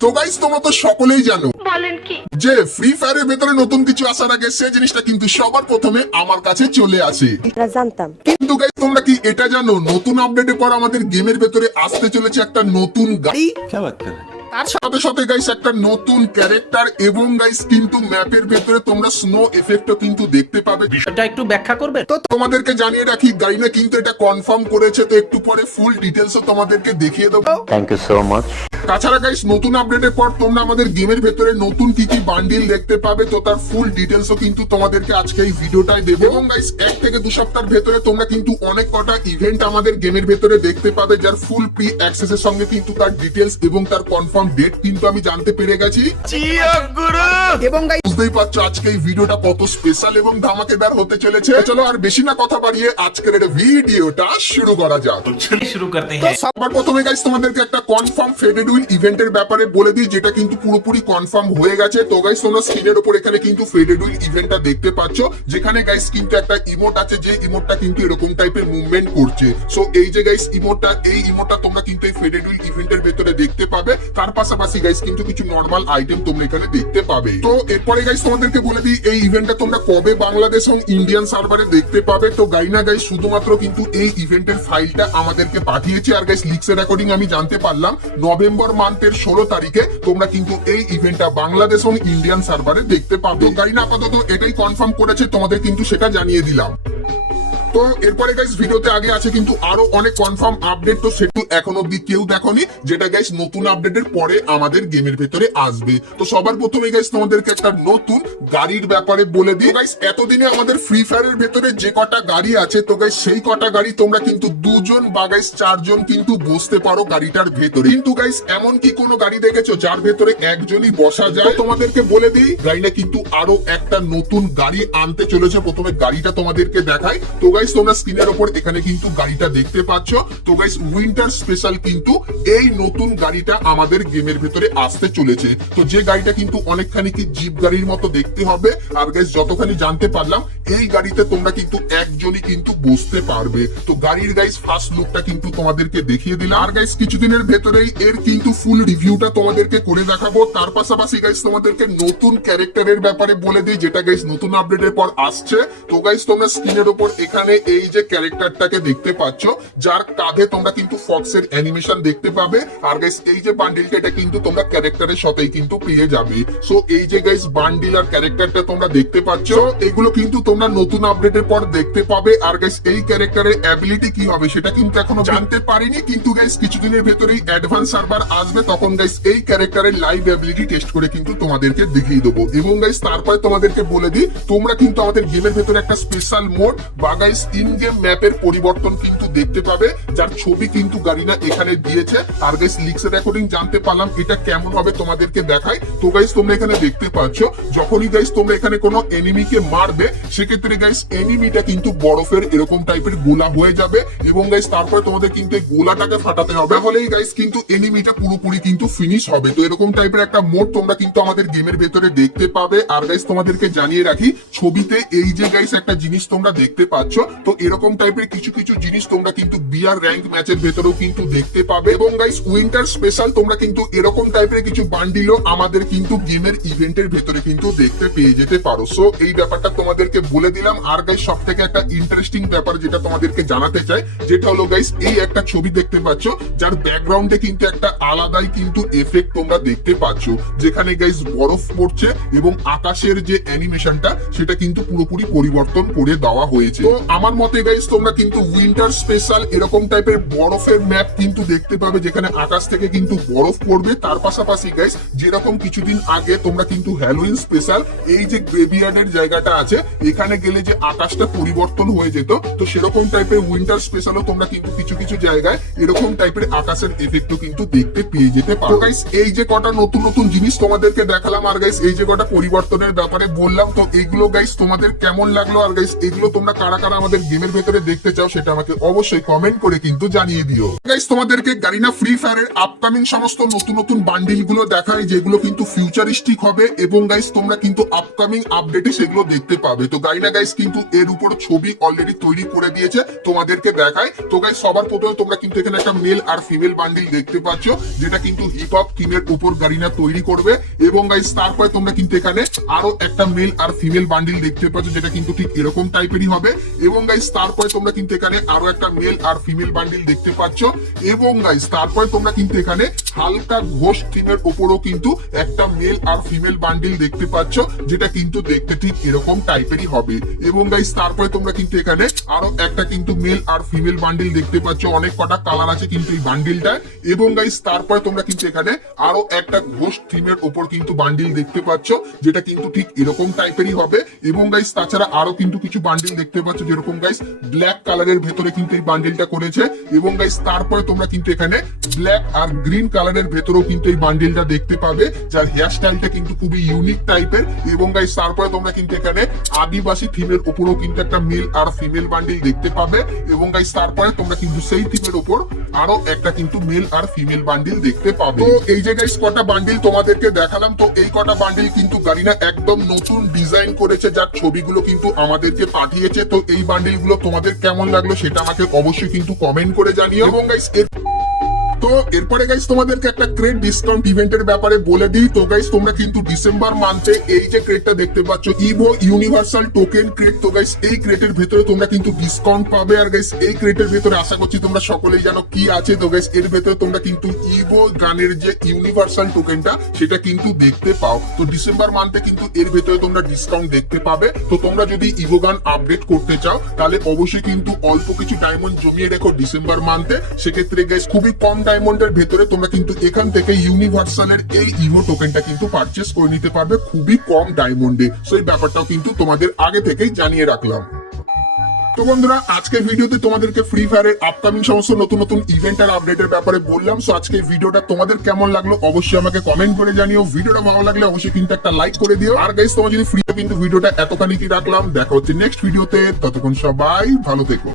তো গাইস তোমরা তো সকলেই জানো বলেন কি? যে ফ্রি ফায়ারের ভেতরে নতুন কিছু আসার আগে সেই জিনিসটা কিন্তু সবার প্রথমে আমার কাছে চলে আসে। এটা জানতাম। কিন্তু গাইস তোমরা কি এটা জানো? নতুন আপডেটে পর আমাদের গেমের ভেতরে আসতে চলেছে একটা নতুন গাড়ি তার সাথে সাথে গাইস একটা নতুন ক্যারেক্টার এবং গাইস কিন্তু ম্যাপের ভেতরে তোমরা স্নো এফেক্টও কিন্তু দেখতে পাবে। বিষয়টা একটু ব্যাখ্যা করবে? তো তোমাদেরকে জানিয়ে রাখি গাইনা কিন্তু এটা কনফার্ম করেছে তো একটু পরে ফুল ডিটেইলসও তোমাদেরকে দেখিয়ে দেবো। থ্যাংক ইউ সো মাচ তাছাড়া গাইস নতুন আপডেটের পর তোমরা আমাদের গেমের ভেতরে নতুন কি কি বান্ডিল দেখতে পাবে তো তার ফুল ডিটেলসও কিন্তু তোমাদেরকে আজকে এই ভিডিওটায় দেবো। এবং গাইস এক থেকে দু সপ্তাহের ভেতরে তোমরা কিন্তু অনেক কটা ইভেন্ট আমাদের গেমের ভেতরে দেখতে পাবে যার ফুল প্রি অ্যাক্সেসের সঙ্গে কিন্তু তার ডিটেলস এবং তার কনফার্ম ডেট কিন্তু আমি জানতে পেরে গেছি। এবং গাইস বুঝতেই পারছ আজকে এই ভিডিওটা কত স্পেশাল এবং ধামাকেদার হতে চলেছে। চলো আর বেশি না কথা বাড়িয়ে আজকের এটা ভিডিওটা শুরু করা যাক। শুরু করতে হ্যাঁ। সবার প্রথমে গাইস তোমাদেরকে একটা কনফার্ম ফেডেড উইন ইভেন্টের ব্যাপারে বলে দিই, যেটা কিন্তু পুরোপুরি কনফার্ম হয়ে গেছে। তো গাইস তোমরা স্ক্রিনের উপর এখানে কিন্তু ফেডেড উইন ইভেন্টটা দেখতে পাচ্ছ। যেখানে গাইস কিন্তু একটা ইমোট আছে, যে ইমোটটা কিন্তু এরকম টাইপের মুভমেন্ট করছে। সো এই যে গাইস ইমোটটা এই ইমোটটা তোমরা কিন্তু এই ফেডেড উইন ইভেন্টের ভেতরে দেখতে পাবে। তার পাশাপাশি গাইস কিন্তু কিছু নর্মাল আইটেম তোমরা এখানে দেখতে পাবে। তো এরপরে গাইস তোমাদেরকে বলে দিই, এই ইভেন্টটা তোমরা কবে বাংলাদেশ এবং ইন্ডিয়ান সার্ভারে দেখতে পাবে। তো গাইনা গাইস শুধুমাত্র কিন্তু এই ইভেন্টের ফাইলটা আমাদেরকে পাঠিয়েছে। আর গাইস লিক্সের অ্যাকর্ডিং আমি জানতে পারলাম নভেম্বর মান্থের ষোলো তারিখে তোমরা কিন্তু এই ইভেন্টটা বাংলাদেশ এবং ইন্ডিয়ান সার্ভারে দেখতে পাবে। কারিনা আপাতত এটাই কনফার্ম করেছে, তোমাদের কিন্তু সেটা জানিয়ে দিলাম। তো এরপরে গাইস ভিডিওতে আগে আছে কিন্তু আরও অনেক কনফার্ম আপডেট তো সেটু এখন অব্দি কেউ দেখনি, যেটা গাইস নতুন আপডেটের পরে আমাদের গেমের ভেতরে আসবে। তো সবার প্রথমে গাইস তোমাদেরকে একটা নতুন গাড়ির ব্যাপারে বলে দিই। গাইস এতদিনে আমাদের ফ্রি ফায়ারের ভেতরে যে কটা গাড়ি আছে, তো গাইস সেই কটা গাড়ি তোমরা কিন্তু দুজন বা গাইস চারজন কিন্তু বসতে পারো গাড়িটার ভেতরে। কিন্তু গাইস এমন কি কোনো গাড়ি দেখেছ যার ভেতরে একজনই বসা যায়? তোমাদেরকে বলে দিই গাড়িটা কিন্তু আরও একটা নতুন গাড়ি আনতে চলেছে। প্রথমে গাড়িটা তোমাদেরকে দেখাই। তো গাইস তোমরা স্ক্রিনের ওপর এখানে কিন্তু গাড়িটা দেখতে পাচ্ছ। তো গাইস উইন্টার স্পেশাল কিন্তু এই নতুন গাড়িটা আমাদের গেমের ভেতরে আসতে চলেছে। তো যে গাড়িটা কিন্তু অনেকখানি কি জিপ গাড়ির মতো দেখতে হবে। আর গাইস যতখানি জানতে পারলাম, এই গাড়িতে তোমরা কিন্তু একজনই কিন্তু বসতে পারবে। তো গাড়ির গাইস ফার্স্ট লুকটা কিন্তু তোমাদেরকে দেখিয়ে দিলাম। আর গাইস কিছুদিনের ভেতরেই এর কিন্তু ফুল রিভিউটা তোমাদেরকে করে দেখাবো। তার পাশাপাশি গাইস তোমাদেরকে নতুন ক্যারেক্টারের ব্যাপারে বলে দিই, যেটা গাইস নতুন আপডেটের পর আসছে। তো গাইস তোমরা স্ক্রিনের উপর এখানে এই যে ক্যারেক্টারটাকে দেখতে পাচ্ছ যার কাঁধে তোমরা কিন্তু ফক্সের অ্যানিমেশন দেখতে পাবে। আর গাইস এই যে বান্ডিলটা এটা কিন্তু তোমরা ক্যারেক্টারের সাথেই কিন্তু পেয়ে যাবে। সো এই যে গাইস বান্ডিল আর ক্যারেক্টারটা তোমরা দেখতে পাচ্ছ এগুলো কিন্তু তোমরা নতুন আপডেটের পর দেখতে পাবে। আর গাইস এই ক্যারেক্টারের অ্যাবিলিটি কি হবে সেটা কিন্তু এখনও জানতে পারিনি কিন্তু গাইস কিছুদিনের ভেতরেই অ্যাডভান্স সার্ভার আসবে তখন গাইস এই ক্যারেক্টারের লাইভ অ্যাবিলিটি টেস্ট করে কিন্তু তোমাদেরকে দেখিয়ে দেবো। এবং গাইস তারপরে তোমাদেরকে বলে দিই তোমরা কিন্তু আমাদের গেমের ভেতরে একটা স্পেশাল মোড বা গাইস ইন গেম ম্যাপের পরিবর্তন কিন্তু দেখতে পাবে। যার ছবি কিন্তু গাড়িনা এখানে দিয়েছে। আর গাইস লিক্সের অ্যাকর্ডিং জানতে পারলাম এটা কেমন হবে তোমাদেরকে দেখাই। তো গাইস তোমরা এখানে দেখতে পাচ্ছ, যখনই গাইস তোমরা এখানে কোনো এনিমিকে মারবে, সেক্ষেত্রে গাইস এনিমিটা কিন্তু বরফের এরকম টাইপের গোলা হয়ে যাবে এবং গাইস তারপরে তোমাদের কিন্তু এই গোলাটাকে ফাটাতে হবে। তাহলেই গাইস কিন্তু এনিমিটা পুরোপুরি কিন্তু ফিনিশ হবে। তো এরকম টাইপের একটা মোড তোমরা কিন্তু আমাদের গেমের ভেতরে দেখতে পাবে। আর গাইস তোমাদেরকে জানিয়ে রাখি, ছবিতে এই যে গাইস একটা জিনিস তোমরা দেখতে পাচ্ছ তো এরকম টাইপের কিছু কিছু জিনিস তোমরা কিন্তু বিয়ার র্যাঙ্ক ম্যাচের ভেতরেও কিন্তু দেখতে পাবে। এবং গাইস উইন্টার স্পেশাল তোমরা কিন্তু এরকম টাইপের কিছু বান্ডিলও আমাদের কিন্তু গেমের ইভেন্টের ভেতরে কিন্তু দেখতে পেয়ে যেতে পারো। সো এই ব্যাপারটা তোমাদেরকে বলে দিলাম। আর গাইস সব থেকে একটা ইন্টারেস্টিং ব্যাপার যেটা তোমাদেরকে জানাতে চাই, যেটা হলো গাইস এই একটা ছবি দেখতে পাচ্ছ, যার ব্যাকগ্রাউন্ডে কিন্তু একটা আলাদাই কিন্তু এফেক্ট তোমরা দেখতে পাচ্ছ। যেখানে গাইস বরফ পড়ছে এবং আকাশের যে অ্যানিমেশনটা সেটা কিন্তু পুরোপুরি পরিবর্তন করে দেওয়া হয়েছে। তো আমার মতে গাইস তোমরা কিন্তু উইন্টার স্পেশাল এরকম টাইপের বরফের ম্যাপ কিন্তু দেখতে পাবে, যেখানে আকাশ থেকে কিন্তু বরফ পড়বে। তার পাশাপাশি গাইস যেরকম কিছুদিন আগে তোমরা কিন্তু হ্যালোইন স্পেশাল এই যে গ্রেভিয়ার্ডের জায়গাটা আছে, এখানে গেলে যে আকাশটা পরিবর্তন হয়ে যেত, তো সেরকম টাইপের উইন্টার স্পেশালও তোমরা কিন্তু কিছু কিছু জায়গায় এরকম টাইপের আকাশের এফেক্টও কিন্তু দেখতে পেয়ে যেতে পারো। গাইস এই যে কটা নতুন নতুন জিনিস তোমাদেরকে দেখালাম, আর গাইস এই যে কটা পরিবর্তনের ব্যাপারে বললাম, তো এগুলো গাইস তোমাদের কেমন লাগল? আর গাইস এগুলো তোমরা কারা কারা তোমাদের গেমের ভেতরে দেখতে চাও, সেটা আমাকে অবশ্যই কমেন্ট করে কিন্তু জানিয়ে দিও। গাইস তোমাদেরকে গারিনা ফ্রি ফায়ারের আপকামিং সমস্ত নতুন নতুন বান্ডিলগুলো দেখায় যেগুলো কিন্তু ফিউচারিস্টিক হবে এবং গাইস তোমরা কিন্তু আপকামিং আপডেটে সেগুলো দেখতে পাবে। তো গাইনা গাইস কিন্তু এর উপর ছবি অলরেডি তৈরি করে দিয়েছে, তোমাদেরকে দেখায়। তো গাইস সবার প্রথমে তোমরা কিন্তু এখানে একটা মেল আর ফিমেল বান্ডিল দেখতে পাচ্ছ, যেটা কিন্তু হিপ হপ থিমের উপর গারিনা তৈরি করবে। এবং গাইস তারপরে তোমরা কিন্তু এখানে আরও একটা মেল আর ফিমেল বান্ডিল দেখতে পাচ্ছ, যেটা কিন্তু ঠিক এরকম টাইপেরই হবে। এবং গাইস তারপরে তোমরা কিন্তু এখানে আরও একটা মেল আর ফিমেল বান্ডিল দেখতে পাচ্ছ। এবং গাইস তারপরে তোমরা কিন্তু এখানে হালকা ঘোষ থিমের উপরও কিন্তু একটা মেল আর ফিমেল বান্ডিল দেখতে পাচ্ছ, যেটা কিন্তু দেখতে ঠিক এরকম টাইপেরই হবে। এবং গাইস তারপরে তোমরা কিন্তু এখানে আরও একটা কিন্তু মেল আর ফিমেল বান্ডিল দেখতে পাচ্ছ, অনেক কটা কালার আছে কিন্তু এই বান্ডিলটায় এবং গাইস তারপরে তোমরা কিন্তু এখানে আরও একটা ঘোষ থিমের উপর কিন্তু বান্ডিল দেখতে পাচ্ছ, যেটা কিন্তু ঠিক এরকম টাইপেরই হবে। এবং গাইস তাছাড়া আরও কিন্তু কিছু বান্ডিল দেখতে পাচ্ছ, যেরকম গাইস ব্ল্যাক কালারের ভেতরে কিন্তু এই বান্ডিলটা করেছে। এবং গাইস তারপরে তোমরা কিন্তু এখানে ব্ল্যাক আর গ্রিন কালারের ভেতরেও কিন্তু এই বান্ডিলটা দেখতে পাবে। যার হেয়ার স্টাইলটা কিন্তু খুবই ইউনিক টাইপের এবং গাইস তারপরে তোমরা কিন্তু এখানে আদিবাসী থিমের উপরও কিন্তু একটা মেল আর ফিমেল বান্ডিল দেখতে পাবে। এবং গাইস তারপরে তোমরা কিন্তু সেই থিমের উপর আরও একটা কিন্তু মেল আর ফিমেল বান্ডিল দেখতে পাবে। তো এই যে গাইস কটা বান্ডিল তোমাদেরকে দেখালাম, তো এই কটা বান্ডিল কিন্তু গারিনা একদম নতুন ডিজাইন করেছে, যার ছবিগুলো কিন্তু আমাদেরকে পাঠিয়েছে। তো এই বান্ডিলগুলো তোমাদের কেমন লাগল সেটা আমাকে অবশ্যই কিন্তু কমেন্ট করে জানিও। এবং গাইস এর তো এরপরে গাইস তোমাদেরকে একটা ক্রেড ডিসকাউন্ট ইভেন্টের ব্যাপারে বলে দিই। তো গাইস তোমরা কিন্তু ডিসেম্বর মান্থে এই যে ক্রেডটা দেখতে পাচ্ছ ইভো ইউনিভার্সাল টোকেন ক্রেড তো গাইস এই ক্রেডের ভেতরে তোমরা কিন্তু ডিসকাউন্ট পাবে। আর গাইস এই ক্রেডের ভেতরে আশা করছি তোমরা সকলেই জানো কি আছে। তো গাইস এর ভেতরে তোমরা কিন্তু ইভো গানের যে ইউনিভার্সাল টোকেনটা সেটা কিন্তু দেখতে পাও। তো ডিসেম্বর মান্থে কিন্তু এর ভেতরে তোমরা ডিসকাউন্ট দেখতে পাবে। তো তোমরা যদি ইভো গান আপডেট করতে চাও, তাহলে অবশ্যই কিন্তু অল্প কিছু ডায়মন্ড জমিয়ে রেখো ডিসেম্বর মান্থে সেক্ষেত্রে গাইস খুবই কম ডায়মন্ডের ভেতরে তোমরা কিন্তু এখান থেকে ইউনিভার্সালের এই ইভো টোকেনটা কিন্তু পারচেস করে নিতে পারবে খুবই কম ডায়মন্ডে সো এই ব্যাপারটাও কিন্তু তোমাদের আগে থেকেই জানিয়ে রাখলাম। তো বন্ধুরা, আজকের ভিডিওতে তোমাদেরকে ফ্রি ফায়ারের আপকামিং সমস্ত নতুন নতুন ইভেন্ট আর আপডেটের ব্যাপারে বললাম। সো আজকের ভিডিওটা তোমাদের কেমন লাগল অবশ্যই আমাকে কমেন্ট করে জানিও। ভিডিওটা ভালো লাগলে অবশ্যই কিন্তু একটা লাইক করে দিও। আর গাইস তোমার যদি ফ্রি কিন্তু ভিডিওটা এতখানি কি রাখলাম, দেখা হচ্ছে নেক্সট ভিডিওতে ততক্ষণ সবাই ভালো থেকো।